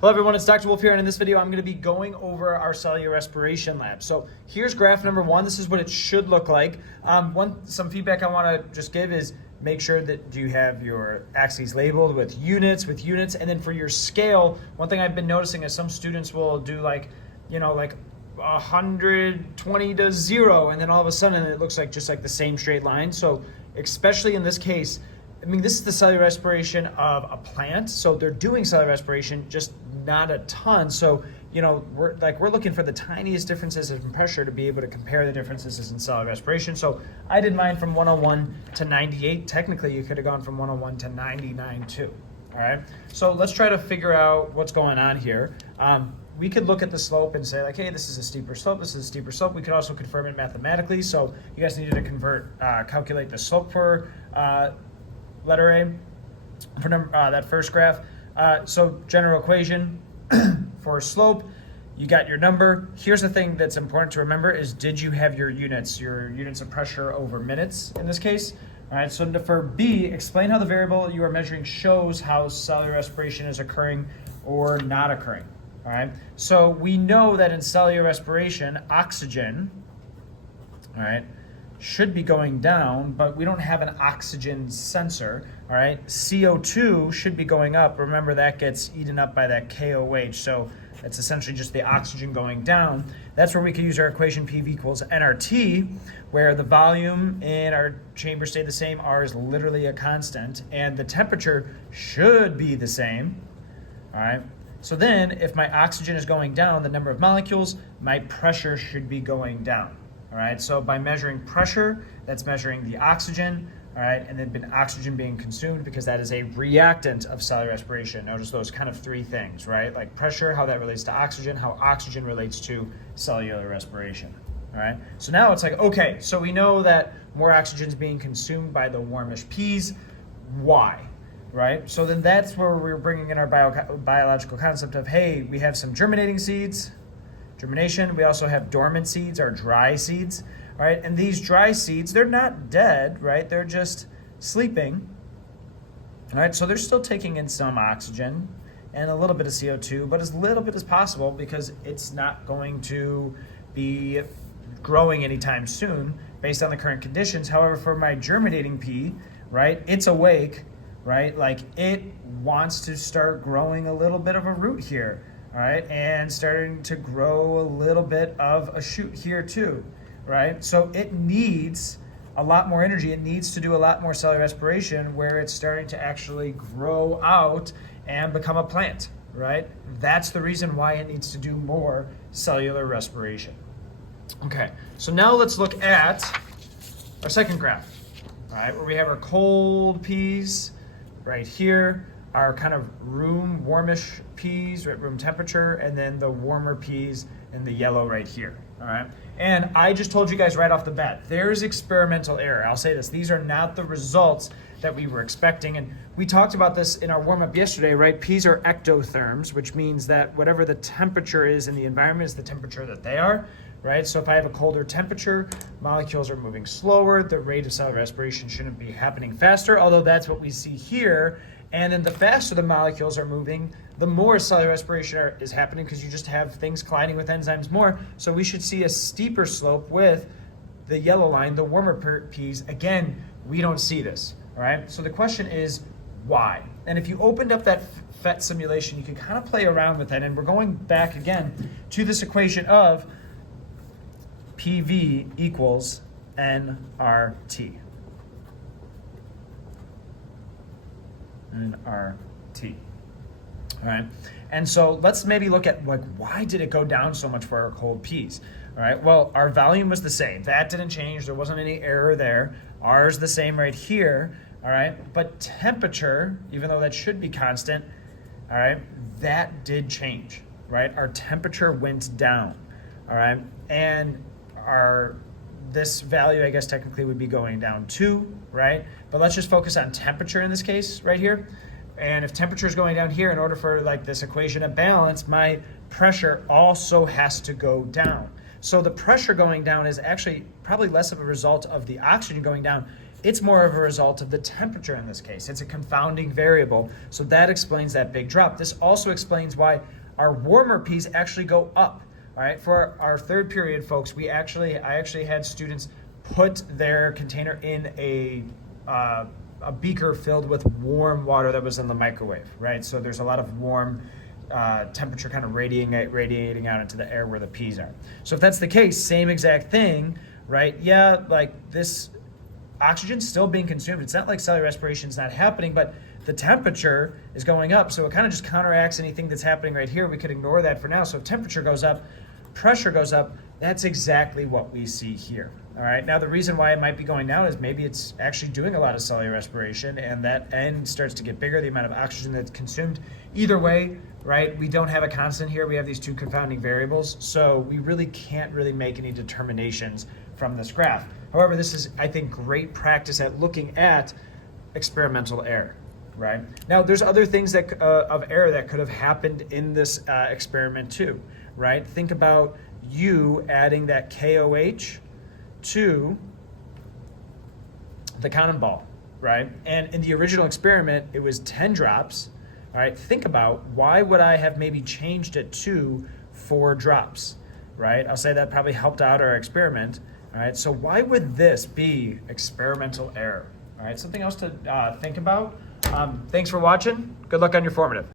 Hello everyone, it's Dr. Wolfe here, and in this video I'm going to be going over our cellular respiration lab. So here's graph number one. This is what it should look like. Some feedback I want to just give is make sure that you have your axes labeled with units, and then for your scale, one thing I've been noticing is some students will do like 120 to 0, and then all of a sudden it looks like just like the same straight line. So especially in this case, I mean, this is the cellular respiration of a plant, so they're doing cellular respiration, just not a ton. So, we're looking for the tiniest differences in pressure to be able to compare the differences in cellular respiration. So I did mine from 101 to 98. Technically, you could have gone from 101 to 99 too. All right. So let's try to figure out what's going on here. We could look at the slope and say like, hey, this is a steeper slope. This is a steeper slope. We could also confirm it mathematically. So you guys needed to calculate the slope for letter A for that first graph. So general equation for slope, you got your number. Here's the thing that's important to remember is, did you have your units of pressure over minutes in this case? All right, so for B, explain how the variable you are measuring shows how cellular respiration is occurring or not occurring. All right, so we know that in cellular respiration, oxygen, all right, should be going down, but we don't have an oxygen sensor, all right? CO2 should be going up. Remember, that gets eaten up by that KOH, so it's essentially just the oxygen going down. That's where we can use our equation PV equals nRT, where the volume in our chamber stayed the same, R is literally a constant, and the temperature should be the same, all right? So then, if my oxygen is going down, the number of molecules, my pressure should be going down. All right, so by measuring pressure, that's measuring the oxygen, all right, and then oxygen being consumed, because that is a reactant of cellular respiration. Notice those kind of three things, right? Like pressure, how that relates to oxygen, how oxygen relates to cellular respiration, all right? So now it's like, okay, so we know that more oxygen is being consumed by the warmish peas. Why? Right? So then that's where we're bringing in our biological concept of, hey, we have some germinating seeds, germination. We also have dormant seeds, or dry seeds, right? And these dry seeds, they're not dead, right? They're just sleeping, all right? So they're still taking in some oxygen and a little bit of CO2, but as little bit as possible, because it's not going to be growing anytime soon based on the current conditions. However, for my germinating pea, right, it's awake, right? Like it wants to start growing a little bit of a root here. All right, and starting to grow a little bit of a shoot here too, right? So it needs a lot more energy. It needs to do a lot more cellular respiration, where it's starting to actually grow out and become a plant, right? That's the reason why it needs to do more cellular respiration. Okay, so now let's look at our second graph, all right, where we have our cold peas right here, our kind of warmish peas, right, room temperature, and then the warmer peas in the yellow right here, all right? And I just told you guys right off the bat, there's experimental error. I'll say this, these are not the results that we were expecting. And we talked about this in our warm-up yesterday, right? Peas are ectotherms, which means that whatever the temperature is in the environment is the temperature that they are, right? So if I have a colder temperature, molecules are moving slower, the rate of cellular respiration shouldn't be happening faster, although that's what we see here. And then the faster the molecules are moving, the more cellular respiration is happening, because you just have things colliding with enzymes more. So we should see a steeper slope with the yellow line, the warmer peas. Again, we don't see this, all right? So the question is, why? And if you opened up that PhET simulation, you could kind of play around with that. And we're going back again to this equation of PV equals nRT. nRT. All right, and so let's maybe look at like, why did it go down so much for our cold peas? All right, well, our volume was the same. That didn't change. There wasn't any error there. R is the same right here. All right, but temperature, even though that should be constant, all right, that did change, right? Our temperature went down, all right, and this value, I guess, technically would be going down too, right? But let's just focus on temperature in this case right here. And if temperature is going down here, in order for like this equation to balance, my pressure also has to go down. So the pressure going down is actually probably less of a result of the oxygen going down It's more of a result of the temperature in this case. It's a confounding variable, so that explains that big drop. This also explains why our warmer P's actually go up. All right, for our third period, folks, I actually had students put their container in a beaker filled with warm water that was in the microwave, right? So there's a lot of warm temperature kind of radiating out into the air where the P's are. So if that's the case, same exact thing, right? Yeah, like this oxygen's still being consumed. It's not like cellular respiration is not happening, but the temperature is going up. So it kind of just counteracts anything that's happening right here. We could ignore that for now. So if temperature goes up, pressure goes up, that's exactly what we see here. All right, now the reason why it might be going down is maybe it's actually doing a lot of cellular respiration and that end starts to get bigger, the amount of oxygen that's consumed. Either way, right, we don't have a constant here. We have these two confounding variables. So we really can't really make any determinations from this graph. However, this is, I think, great practice at looking at experimental error, right? Now, there's other things that of error that could have happened in this experiment too, right? Think about you adding that KOH to the cannonball, right? And in the original experiment, it was 10 drops, all right? Think about why would I have maybe changed it to 4 drops, right? I'll say that probably helped out our experiment. All right, so why would this be experimental error? All right, something else to think about. Thanks for watching. Good luck on your formative.